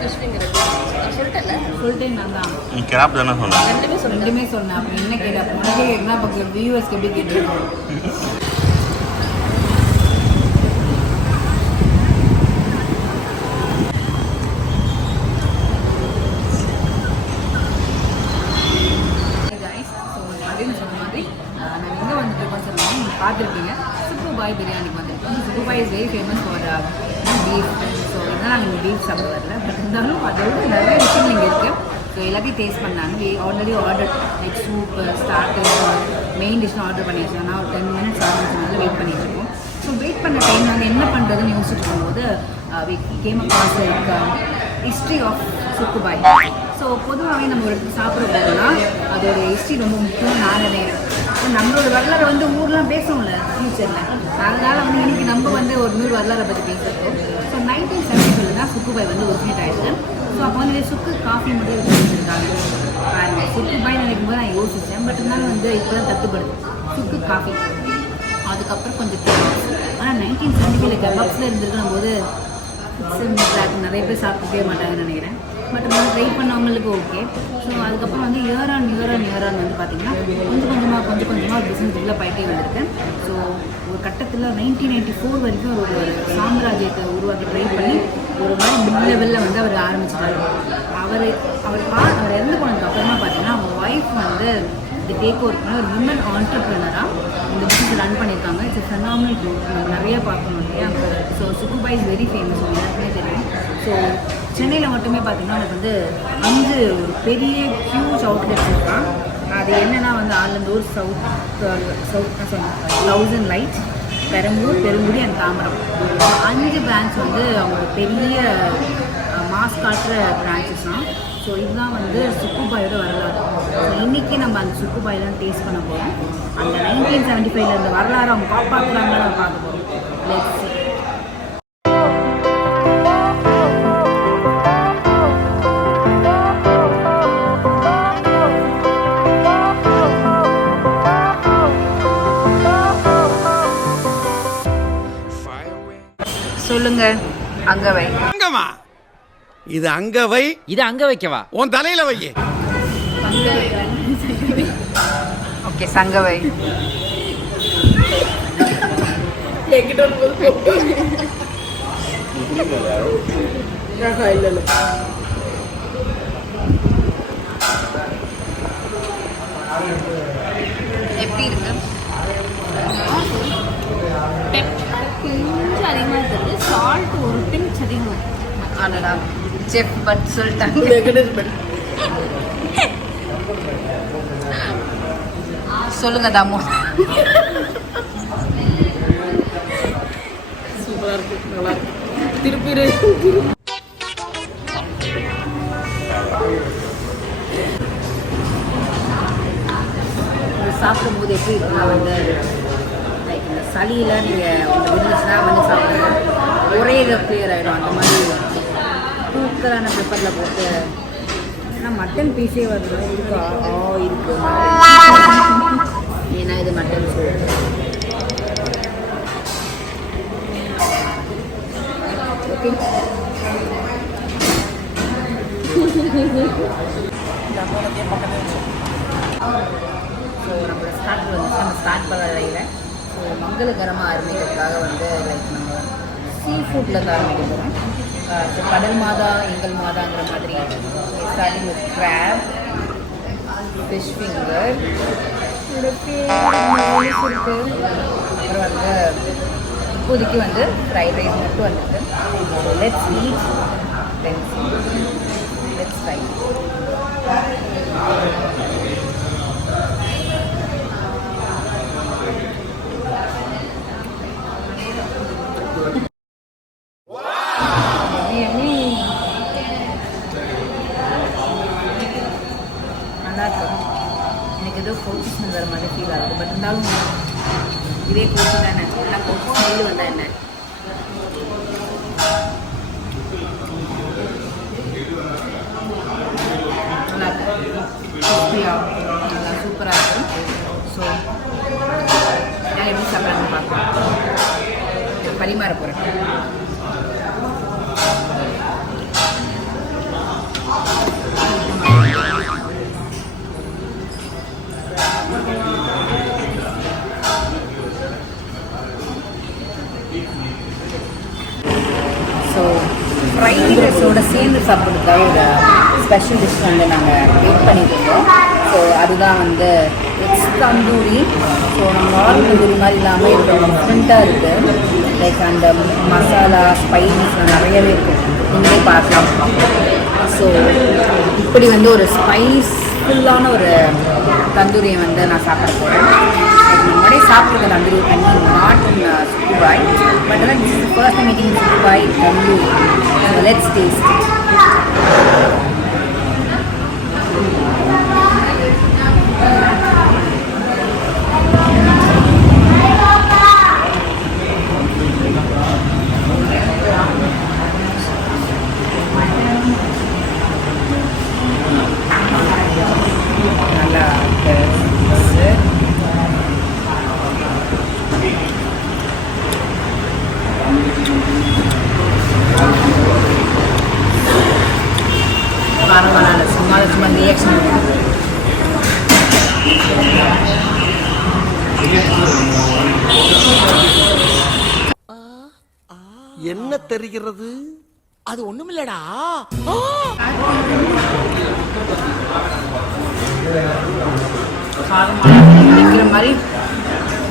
Fish finger சொல்லிட்டேன் நான் தான். கிராப் தானே சொன்னேன். ரெண்டுமே சொன்னேன். அப்படி என்ன கேட்க உனக்கே கேட்கலாம். பக்கம் வியூவர்ஸ்க்கு எப்படி கேட்டுருக்கோம். பார்த்துருப்பீங்க சுப்பு பாய் பிரியாணிக்கு வந்துருக்கோம். Subbu boy is very famous for beef. So இதனால் நாங்கள் பீஃப் சாப்பிட வரல. பட் இருந்தாலும் அதோட நிறைய விஷயம் இங்கே இருக்குது. ஸோ எல்லாத்தையும் டேஸ்ட் பண்ணாங்க. Already order like soup starter main டிஷ்னு ஆர்டர் பண்ணி வச்சோம். நான் ஒரு 10 minutes ஆரம்பிச்சதுனால வெயிட் பண்ணிட்டு இருக்கோம். ஸோ வெயிட் பண்ண டைம் நாங்கள் என்ன பண்ணுறதுன்னு யோசிச்சுட்டு இருக்கும்போது came across like history of Subbu Bhai. So பொதுவாகவே நம்ம ஒரு இடத்துக்கு சாப்பிட போகிறோம்னா அதோட ஹிஸ்ட்ரி ரொம்ப முக்கியம். நான் நினைக்கிறேன் நம்மளோட வரலாறு வந்து ஊர்லாம் பேசுவோம்ல ஃபியூச்சரில். அதனால் வந்து இன்றைக்கி நம்ம வந்து ஒரு 100 வரலாறை பற்றி பேசுகிறோம். ஸோ 1970 தான் சுக்கு பாய் வந்து ஒரிஜினேட் ஆகிடுச்சு. ஸோ அப்போ வந்து சுக்கு காஃபி மட்டும் வச்சுருக்காங்க. பாருங்கள் சுக்கு பாய் நினைக்கும் போது நான் யோசித்தேன். பட் இருந்தாலும் வந்து இப்போ தான் தட்டுப்படுது சுக்கு காஃபி. அதுக்கப்புறம் கொஞ்சம் கெபாப்ஸ். ஆனால் 1970 கெபாப்ஸில் இருந்திருக்கும் போது நிறைய பேர் சாப்பிட்டுட்டே மாட்டாங்கன்னு நினைக்கிறேன். பட் நம்ம ட்ரை பண்ணவங்களுக்கு ஓகே. ஸோ அதுக்கப்புறம் வந்து இயர் ஆன் வந்து பார்த்திங்கன்னா கொஞ்சம் கொஞ்சமாக ஒரு பிஸ்னஸ் டெவலப் ஆகிட்டே வந்திருக்கேன். ஸோ ஒரு கட்டத்தில் 1994 வரைக்கும் ஒரு சாம்ராஜ்யத்தை உருவாக்கி ட்ரை பண்ணி ஒரு மாதிரி மிட் லெவலில் வந்து அவர் ஆரம்பிச்சிட்டாரு. அவர் இறந்து போனதுக்கு அப்புறமா பார்த்தீங்கன்னா அவங்க ஒய்ஃப் வந்து இந்த டேக் ஓவர் பண்ண ஒரு விமன் ஆண்டர்ப்ரனராக இந்த பிஸ்னஸ் ரன் பண்ணியிருக்காங்க. It's phenomenal growth. நம்ம நிறைய பார்க்கணும் இல்லையா. So Subbu boy is very famous. எல்லாருக்குமே தெரியும். ஸோ சென்னையில் மட்டுமே பார்த்திங்கன்னா எனக்கு வந்து 5 ஒரு பெரிய ஹியூஜ் அவுட்லெட்ஸ் இருக்கான். அது என்னென்னா வந்து Alandur, thousand lights, Perambur, Perungudi and Tambaram. 5 branch வந்து அவங்க பெரிய மாஸ் காட்டுற பிரான்ச்சஸ் தான். ஸோ இதுதான் வந்து சுப்பு பாயோட வரலாறு. ஸோ இன்றைக்கி நம்ம அந்த சுப்பு பாயெலாம் டேஸ்ட் பண்ண போகிறோம். அந்த 1975 இருந்த வரலாறு அவங்க காப்பாற்றுறாங்கன்னு நம்ம பார்க்க போகிறோம். Let's see. சொல்லுங்க. அங்கவை. அங்கமா இது அங்கவை. இது அங்க வைக்கவா? உன் தலையில வை. ஓகே சங்கவை. எப்படி இருக்கு? கொஞ்சம் அதிகமாக இருக்குது. சால்ட் ஒரு பிஞ்ச் அதிகமாக. ஆனடா செஃப் பட் சொல்லிட்டாங்க. சொல்லுங்க தாமோ. சூப்பராக இருக்கு. நல்லா இருக்கு. திருப்பி சாப்பிடும்போது எப்படி இருக்குன்னா வந்து லைக் இந்த சளியில் நீங்கள் ஒன்று இருந்துச்சுன்னா வந்து சாப்பிடுங்க. ஒரே இதை கிளியர் ஆகிடும். அந்த மாதிரி தூக்கலான பெப்பரில் போட்டு. ஆனால் மட்டன் பீஸே வருது இருக்கா? இருக்கு. ஏன்னா இது மட்டன் சூப். ஓகே ஸோ நம்மளோட ஸ்டார்ட் வந்து நம்ம ஸ்டார்ட் பண்ண வரையில் ஸோ மங்களகரமாக ஆரம்பிக்கிறதுக்காக வந்து லைக் நம்ம சீ ஃபுட்டில் தான் ஆரம்பிக்க போகிறோம். ஸோ கடல் மாதா எங்கள் மாதாங்கிற மாதிரி starting with crab, fish finger, அப்புறம் வந்து இப்போதைக்கு வந்து ஃப்ரைட் ரைஸ் மட்டும் வந்துருக்கு. So let's eat let's try. எனக்கு ஏதோ கோச்சி ஸ்மெல் வர மாதிரி ஃபீல் ஆகுது. பட் இருந்தாலும் இதே கோச்சி தானே. ஆனால் கோச்சி ஸ்மெல் வந்தால் என்ன? நல்லா இருக்கும். நல்லா சூப்பராக இருக்கும். ஸோ நான் எப்படி சாப்பிட்றாங்கன்னு பார்க்கலாம். பரிமாற போகிறேன். ஃப்ரைட் ரைஸோட சேர்ந்து சாப்பிட்றதுக்காக ஒரு ஸ்பெஷல் டிஷ் வந்து நாங்கள் வெயிட் பண்ணிட்டு இருக்கோம். ஸோ அதுதான் வந்து இட்ஸ் தந்தூரி. ஸோ நம்ம நார்மல் தந்தூரி மாதிரி இல்லாமல் இது டிஃப்ரெண்ட்டாக இருக்குது. லைக் அந்த மசாலா ஸ்பைசஸ்லாம் நிறையவே இருக்குது, நீங்களே பார்க்கலாம். ஸோ இப்படி வந்து ஒரு ஸ்பைஸ்ஃபுல்லான ஒரு தந்தூரியை வந்து நான் சாப்பிட போகிறேன். முன்னாடியே சாப்பிட்ருக்க tandoori, I mean not in சுக்குபாய், பட் ஆனால் this is first time meeting சுக்குபாய் தந்தூரி. So let's taste. காரமான சும்மா ரியாக்ஷன் என்ன தெரிகிறது? அது ஒண்ணுமில்லடா. காரமாக நிற்கிற மாதிரி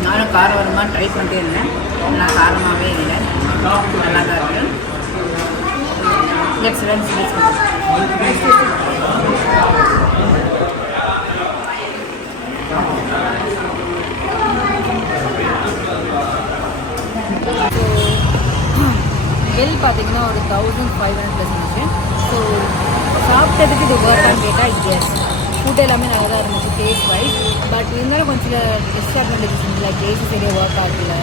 நானும் காரம் வர மாதிரி ட்ரை பண்ணிட்டே இருந்தேன். ஆனால் காரமாகவே இல்லை, நல்லா தான் இருக்குது. Let's run sweets. பில் பார்த்தீங்கன்னா ஒரு 1500 ப்ளஸ் இருந்துச்சு. ஸோ சாப்பிட்டதுக்கு இது ஒர்க்கான்னு கேட்டால் எஸ், ஃபுட் எல்லாமே நல்லா தான் இருந்துச்சு டேஸ்ட் வைஸ். பட் இருந்தாலும் கொஞ்சம் டிஸ்அட்வான்டேஜஸ் இருந்துச்சு. லைக் டேஸ்ட் சரியாக ஒர்க் ஆகல.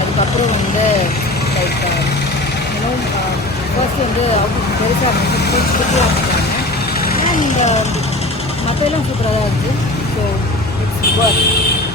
அதுக்கப்புறம் வந்து லைக் இன்னும் ஃபர்ஸ்ட் வந்து அவங்க பெருசாக இருந்துச்சு, சூப்பராக இருந்துச்சாங்க. அண்ட் மற்றெல்லாம் சூப்பராக தான் இருந்துச்சு. So it's work.